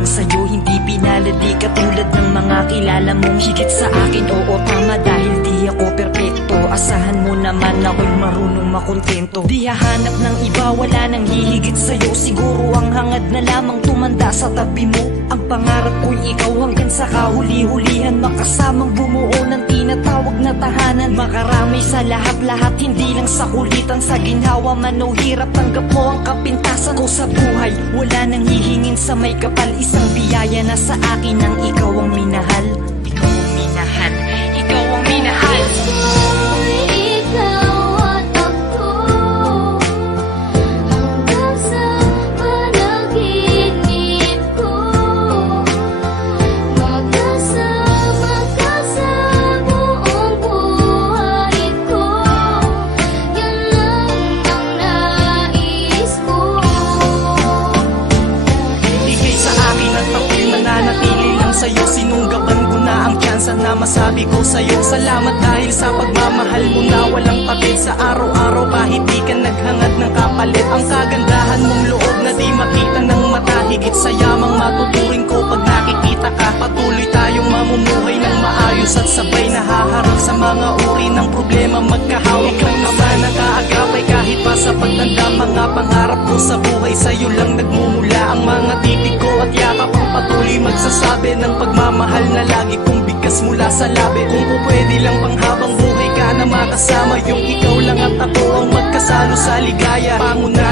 bang sa'yo hindi pinalad? Di katulad ng mga kilala mong higit sa akin. Oo tama, dahil di ako perpekto. Asahan mo naman ako'y marunong makontento. Di hahanap ng iba, wala nang hihigit sa'yo. Siguro ang hangad na lamang tumanda sa tabi mo. Ang pangarap ko'y ikaw hanggang sa kahuli-hulihan, makasamang bumuo ng tinatawag na tahanan. Makaramay sa lahat-lahat, hindi lang sa kulitan. Sa ginhawa man o hirap, tanggap mo ang kapintasan ko sa buhay. Wala nang hihingin sa may kapal, isang biyaya na sa akin ang ikaw ang minahal. Ikaw ang minahal, ikaw ang minahal. Sa'yo, sinunggaban ko na ang tsansa na masabi ko sa'yo. Salamat dahil sa pagmamahal mo na walang pagid. Sa araw-araw kahit di ka naghangad ng kapalit. Ang kagandahan mong loob na di makita ng mata. Higit sa yamang matuturing ko pag nakikita ka. Patuloy tayong mamumuhay ng maayos at sabay nahaharap sa mga uri ng problema. Magkahawak lang naman ang kaagapay kahit pa sa pagtanda. Mga pangarap ko sa buhay sa'yo lang nagmumula. Ang mga titig ko at yakap ang patuloy magsasabi ng pagmamahal na lagi kong bigkas mula sa labi. Kung po pwede lang pang habang buhay ka na makasama, yung ikaw lang at ako ang magkasalo sa ligaya. Pangunahin